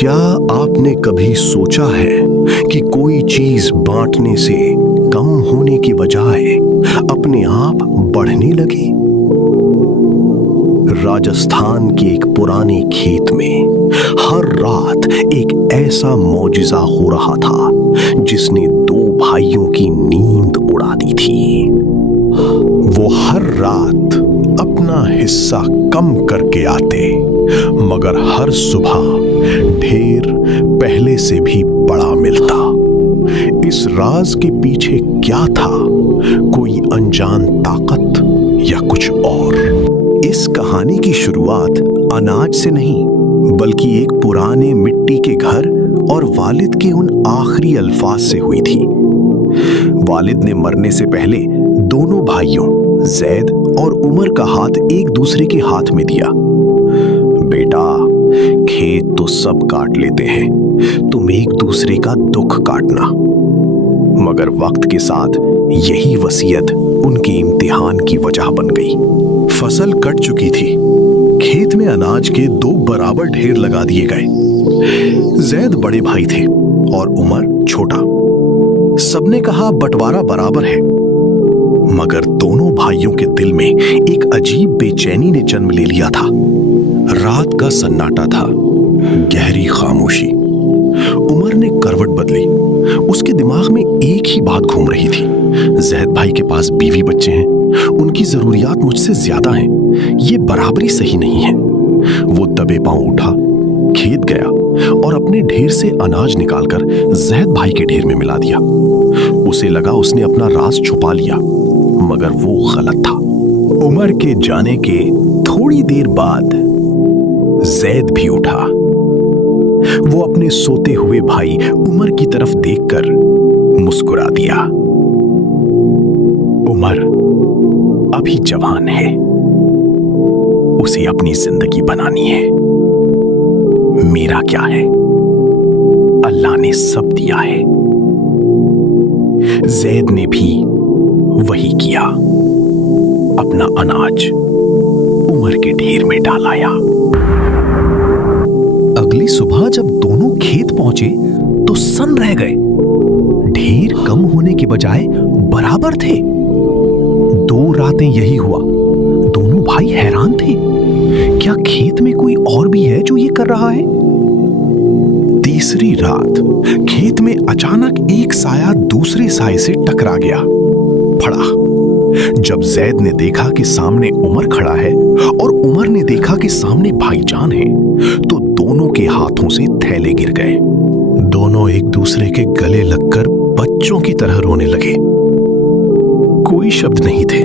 क्या आपने कभी सोचा है कि कोई चीज बांटने से कम होने की बजाय अपने आप बढ़ने लगी? राजस्थान के एक पुराने खेत में हर रात एक ऐसा मौजिज़ा हो रहा था जिसने दो भाइयों की नींद उड़ा दी थी। वो हर रात अपना हिस्सा कम करके आते, मगर हर सुबह ढेर पहले से भी बड़ा मिलता। इस राज के पीछे क्या था? कोई अनजान ताकत या कुछ और? इस कहानी की शुरुआत अनाज से नहीं, बल्कि एक पुराने मिट्टी के घर और वालिद के उन आखिरी अल्फाज से हुई थी। वालिद ने मरने से पहले दोनों भाइयों जैद और उमर का हाथ एक दूसरे के हाथ में दिया। बेटा, खेत तो सब काट लेते हैं, तुम एक दूसरे का दुख काटना। मगर वक्त के साथ यही वसीयत उनके इम्तिहान की वजह बन गई। फसल कट चुकी थी, खेत में अनाज के दो बराबर ढेर लगा दिए गए। जैद बड़े भाई थे और उमर छोटा। सबने कहा बंटवारा बराबर है, मगर दोनों भाइयों के दिल में एक अजीब बेचैनी ने जन्म ले लिया था। रात का सन्नाटा था, गहरी खामोशी। उमर ने करवट बदली। उसके दिमाग में एक ही बात घूम रही थी। जैद भाई के पास बीवी बच्चे हैं, उनकी जरूरियात मुझसे ज्यादा हैं। ये बराबरी सही नहीं है। वो दबे पांव उठा, खेत गया और अपने ढेर से अनाज निकालकर जैद भाई के ढेर में मिला दिया। उसे लगा उसने अपना राज छुपा लिया, मगर वो गलत था। उमर के जाने के थोड़ी देर बाद जैद भी उठा। वो अपने सोते हुए भाई उमर की तरफ देखकर मुस्कुरा दिया। उमर अभी जवान है, उसे अपनी जिंदगी बनानी है। मेरा क्या है, अल्लाह ने सब दिया है। जैद ने भी वही किया, अपना अनाज उमर के ढेर में डाल आया। अगली सुबह जब दोनों खेत पहुंचे तो सन्न रह गए। ढेर कम होने के बजाय बराबर थे। 2 रातें यही हुआ। दोनों भाई हैरान थे, क्या खेत में कोई और भी है जो ये कर रहा है? तीसरी रात खेत में अचानक एक साया दूसरे साये से टकरा गया, फड़ा। जब जैद ने देखा कि सामने उमर खड़ा है और उमर ने देखा कि सामने भाईजान है, तो दोनों के हाथों से थैले गिर गए। दोनों एक दूसरे के गले लगकर बच्चों की तरह रोने लगे। कोई शब्द नहीं थे,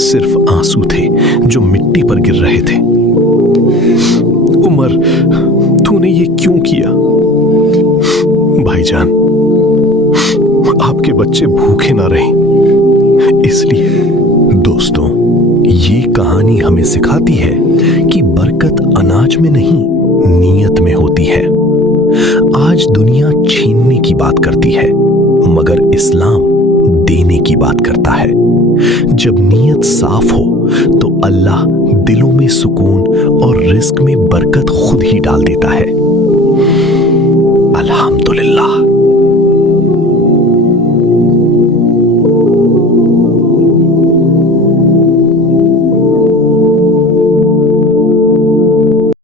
सिर्फ आंसू थे जो मिट्टी पर गिर रहे थे। उमर, तूने ये क्यों किया? भाईजान, आपके बच्चे भूखे ना रहें, इसलिए। दोस्तों, ये कहानी हमें सिखाती है कि बरकत अनाज में नहीं, नीयत में होती है। आज दुनिया छीनने की बात करती है, मगर इस्लाम देने की बात करता है। जब नीयत साफ हो तो अल्लाह दिलों में सुकून और रिस्क में बरकत खुद ही डाल देता है। अल्हम्दुलिल्लाह।